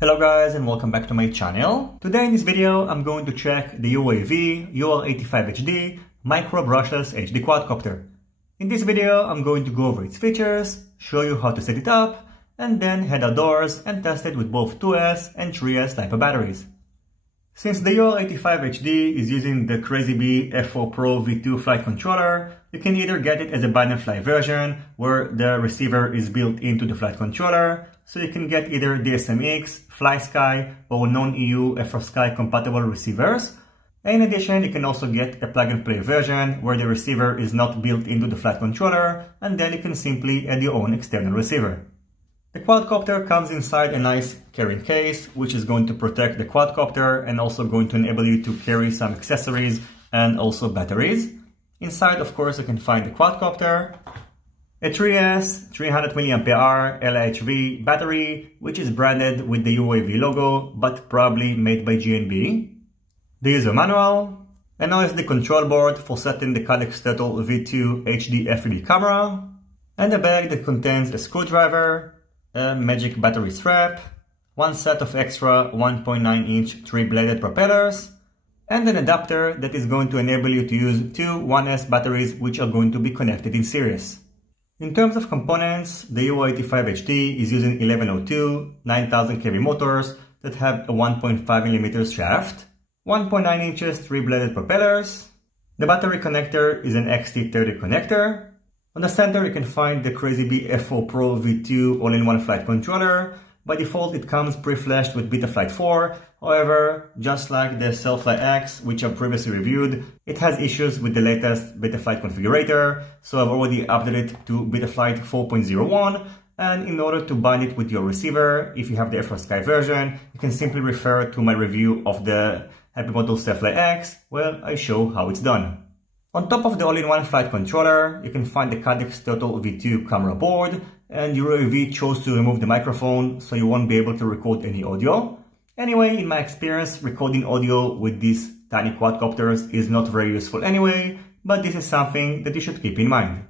Hello guys and welcome back to my channel. Today in this video I'm going to check the UAV UR85HD Micro Brushless HD Quadcopter. In this video I'm going to go over its features, show you how to set it up, and then head outdoors and test it with both 2S and 3S Lipo batteries. Since the UR85HD is using the Crazybee F4 Pro V2 flight controller, you can either get it as a buy and fly version where the receiver is built into the flight controller, so you can get either DSMX, Flysky or Non-EU Frsky compatible receivers. In addition, you can also get a plug and play version where the receiver is not built into the flight controller, and then you can simply add your own external receiver. The quadcopter comes inside a nice carrying case, which is going to protect the quadcopter and also going to enable you to carry some accessories and also batteries. Inside, of course, you can find the quadcopter, a 3S 300 mAh LHV battery, which is branded with the UAV logo, but probably made by GNB, the user manual, an OSD control board for setting the Caddx V2 HD FPV camera, and a bag that contains a screwdriver, a magic battery strap, one set of extra 1.9-inch 3-bladed propellers, and an adapter that is going to enable you to use two 1S batteries which are going to be connected in series. In terms of components, the UR85HD is using 1102 9000 kV motors that have a 1.5mm shaft, 1.9 inches 3-bladed propellers. The battery connector is an XT30 connector. On the center you can find the Crazybee F4 Pro V2 all-in-one flight controller. By default it comes pre-flashed with Betaflight 4, however, just like the Cellfly X, which I previously reviewed, it has issues with the latest Betaflight configurator, so I've already updated it to Betaflight 4.01, and in order to bind it with your receiver, if you have the Frsky version, you can simply refer to my review of the Happy Model Cellfly X, where I show how it's done. On top of the all-in-one flight controller, you can find the Caddx V2 camera board, and URUAV chose to remove the microphone, so you won't be able to record any audio. Anyway, in my experience, recording audio with these tiny quadcopters is not very useful anyway, but this is something that you should keep in mind.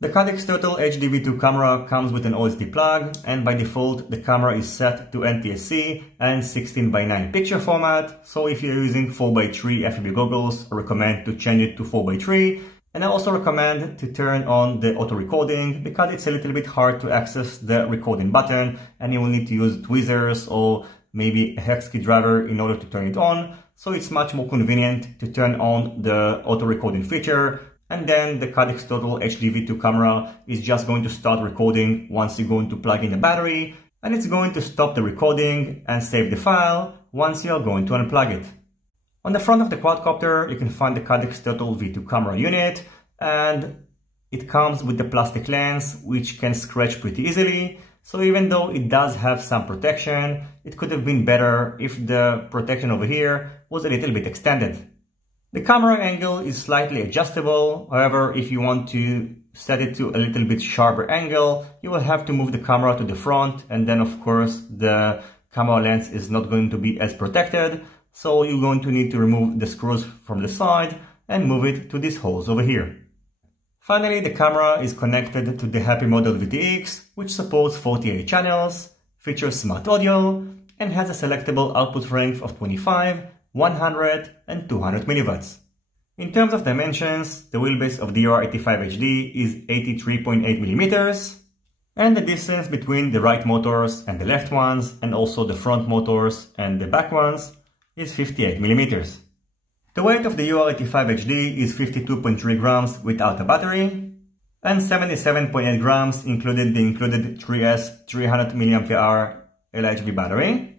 The Caddx HD V2 camera comes with an OSD plug, and by default the camera is set to NTSC and 16:9 picture format, so if you're using 4:3 FPV goggles, I recommend to change it to 4:3, and I also recommend to turn on the auto recording because it's a little bit hard to access the recording button and you will need to use tweezers or maybe a hex key driver in order to turn it on, so it's much more convenient to turn on the auto recording feature. And then the Caddx HD V2 camera is just going to start recording once you're going to plug in the battery, and it's going to stop the recording and save the file once you're going to unplug it. On the front of the quadcopter you can find the Caddx V2 camera unit, and it comes with the plastic lens which can scratch pretty easily, so even though it does have some protection, it could have been better if the protection over here was a little bit extended. The camera angle is slightly adjustable, however, if you want to set it to a little bit sharper angle, you will have to move the camera to the front, and then of course the camera lens is not going to be as protected, so you're going to need to remove the screws from the side and move it to these holes over here. Finally, the camera is connected to the Happy Model VTX, which supports 48 channels, features Smartaudio, and has a selectable output range of 25, 100 and 200 mW. In terms of dimensions, the wheelbase of the UR85HD is 83.8mm, and the distance between the right motors and the left ones, and also the front motors and the back ones, is 58mm. The weight of the UR85HD is 52.3 grams without a battery, and 77.8 grams including the included 3S 300 mAh LHV battery.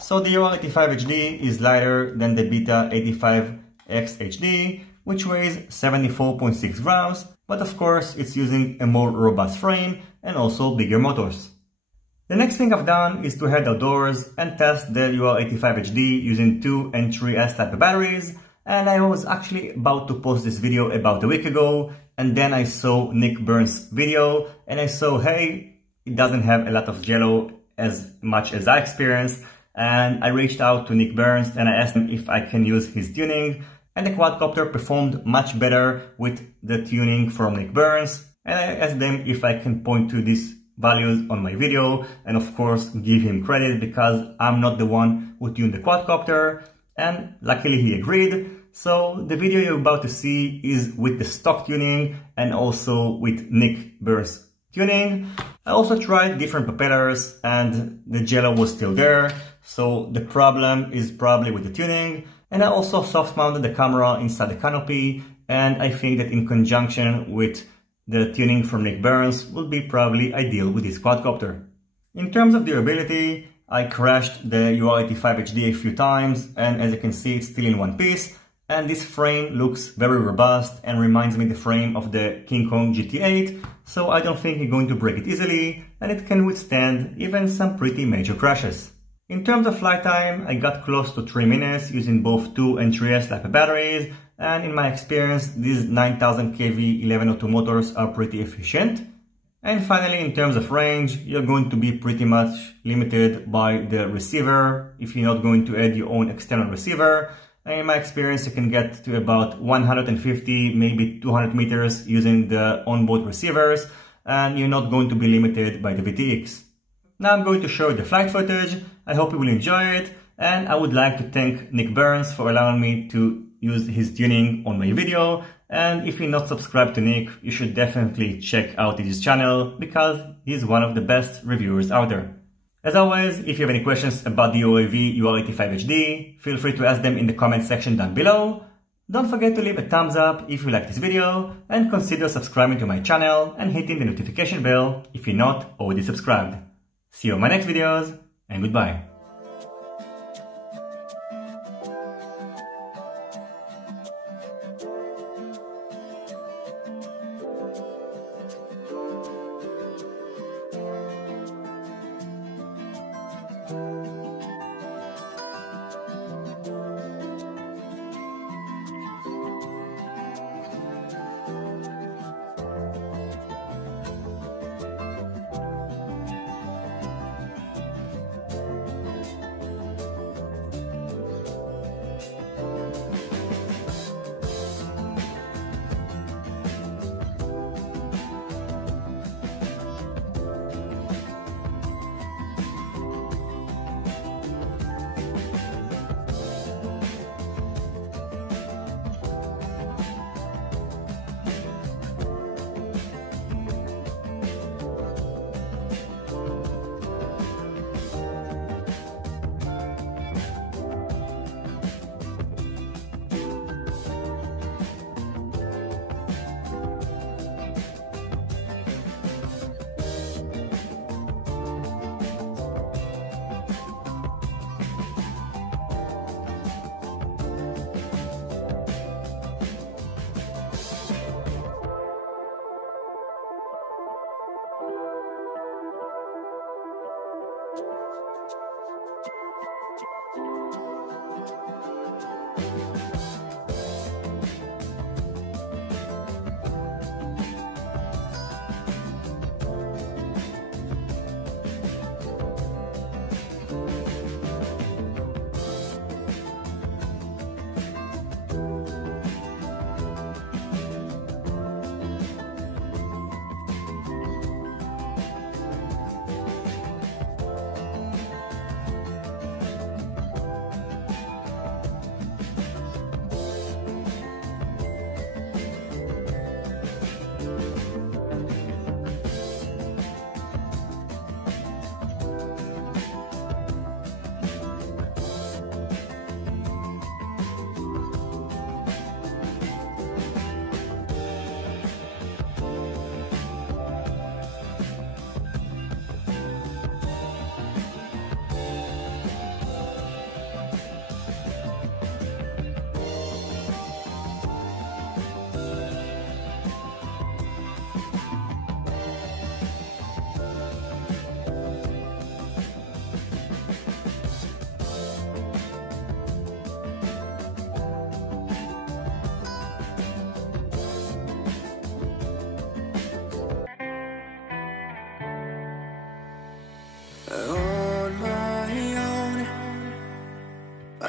So the UR85HD is lighter than the Beta85XHD, which weighs 74.6 grams, but of course it's using a more robust frame and also bigger motors. The next thing I've done is to head outdoors and test the UR85HD using 2 and 3S type of batteries, and I was actually about to post this video about a week ago, and then I saw Nick Burns' video and I saw, hey, it doesn't have a lot of jello as much as I experienced, and I reached out to Nick Burns and I asked him if I can use his tuning, and the quadcopter performed much better with the tuning from Nick Burns, and I asked them if I can point to this values on my video and of course give him credit because I'm not the one who tuned the quadcopter, and luckily he agreed. So the video you're about to see is with the stock tuning and also with Nick Burns tuning. I also tried different propellers and the jello was still there, so the problem is probably with the tuning. And I also soft mounted the camera inside the canopy, and I think that in conjunction with the tuning from Nick Burns will be probably ideal with this quadcopter. In terms of durability, I crashed the UR85HD a few times, and as you can see it's still in one piece, and this frame looks very robust and reminds me of the frame of the King Kong GT8, so I don't think you're going to break it easily, and it can withstand even some pretty major crashes. In terms of flight time, I got close to 3 minutes using both 2 and 3S Lipo batteries, and in my experience these 9000 kV 1102 motors are pretty efficient. And finally, in terms of range, you're going to be pretty much limited by the receiver if you're not going to add your own external receiver. And in my experience, you can get to about 150, maybe 200 meters using the onboard receivers, and you're not going to be limited by the VTX. Now I'm going to show you the flight footage. I hope you will enjoy it, and I would like to thank Nick Burns for allowing me to use his tuning on my video. And if you're not subscribed to Nick, you should definitely check out his channel because he's one of the best reviewers out there. As always, if you have any questions about the UAV UR85HD, feel free to ask them in the comment section down below. Don't forget to leave a thumbs up if you like this video, and consider subscribing to my channel and hitting the notification bell if you're not already subscribed. See you on my next videos, and goodbye.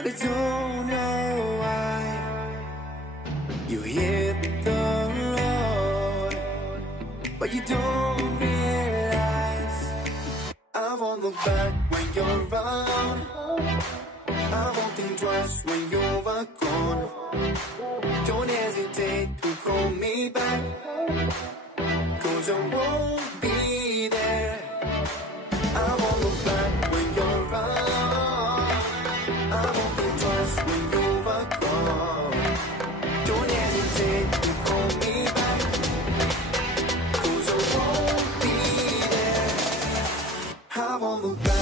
but I don't know why. You hit the road, but you don't realize I won't look back when you're around. I won't think twice when you're gone. Don't hesitate to call me back, 'cause I won't be there. I won't look back when you're around. I won't think twice when you're gone. Don't hesitate to call me back, 'cause I won't be there. I won't look back.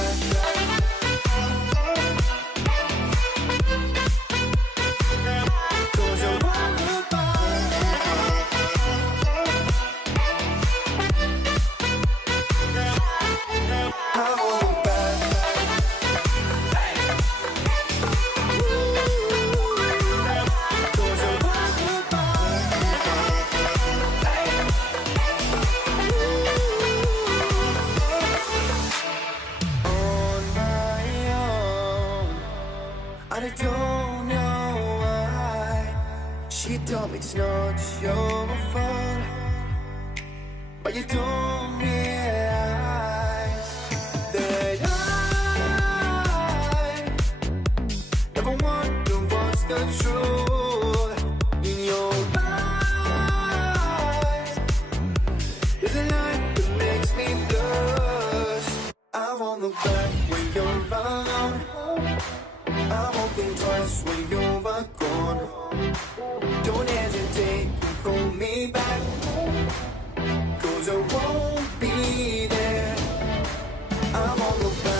I don't know why she told me it's not your fault, but you don't realize that I never wonder what's the truth in your eyes. There's a light that makes me blush. I won't look back when you're around. I won't think twice when you're gone. Don't hesitate to call me back, 'cause I won't be there. I won't look back.